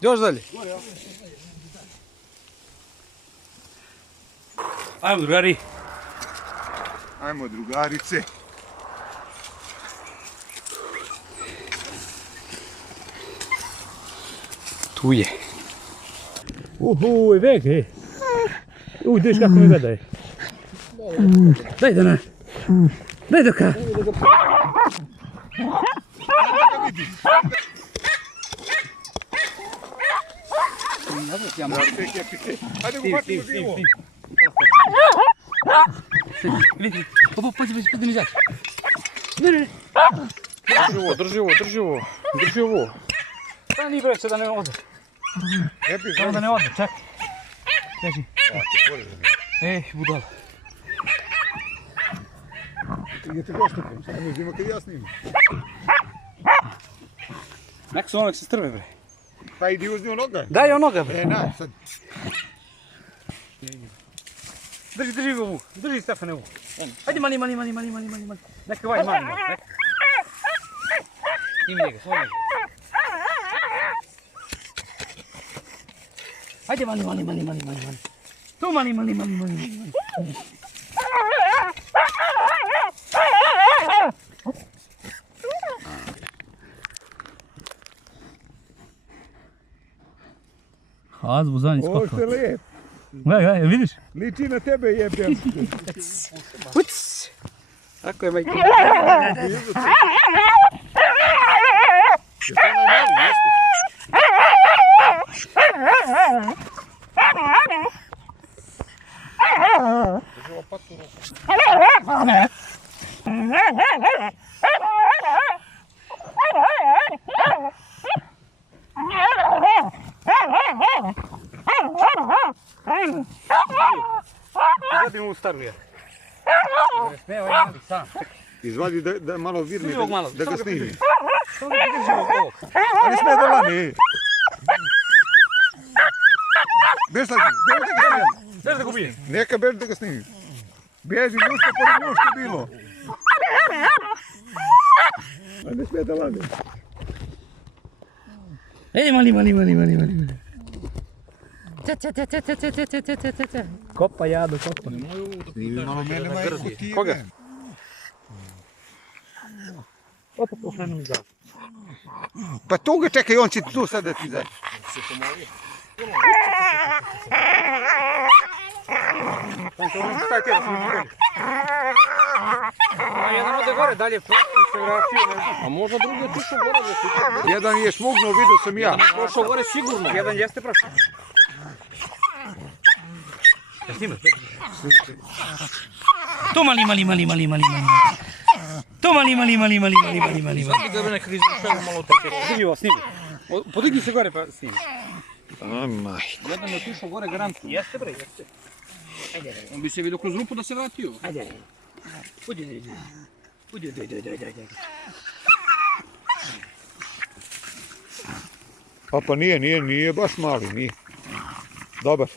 Još dalje. Ajmo drugari. Ajmo drugarice. Tu je. Uhu, vek, ej. Vidiš kako mi gleda, ej. Daj da na. Daj da ka. Ajde uhvatimo živo. Vidi, pazi, da mi izaći. Ne. Drži ovo. Stani bre, da ne ode. Samo da ne ode, čekaj. Teži. Ej, budala. Gdje te dostupim, sad mi uzima kad ja snimam. Nek su onak se strve bre. Pa idi uzmi onoga. Daj onoga bre. Na, sad. Drži ovu, drži Stefane ovu. Ajde mali. Neka ovaj mali. Imi njega, svoj njega. Ajde mali. Tu mali. Haz buzani skopao. Ovo što je lijep. Gledaj, vidiš? Liči na tebe jebem. Uc! Tako je majke. Izvadi mu staru je. Ne, ovaj mali sam. Izvadi da malo virne, da ga snimi. Samo da drži ovog. Ali sme da lani. Beži da ga snimi. Znaš da ga ubije? Neka beži da ga snimi. Bježi, njuška pored njuška bilo. Ali ne sme da lani. Ej, mali. Kopa jado, kopa. Snimi malo mene majko ti. Koga? Opa, pohranu mi zav. Pa tu ga čekaj, on će tu sad da ti zađe. A jedan ode gore, dalje fotografiju. A možda drugi je tušao gore. Jedan je šmugnuo, vidio sam ja. Prošao gore sigurno. Jedan jeste prošao. Snima. To mali. To mali. Sad ga bre nekak izrušaju malo tako. Drži ovo, snimi. Podigni se gore pa snimi. Jedan je otišao gore garantno. Jeste bre, jeste. Ajde. On bi se vidio kroz rupu da se vratio. Ajde. Uđi. Pa nije baš mali, nije. Dobar.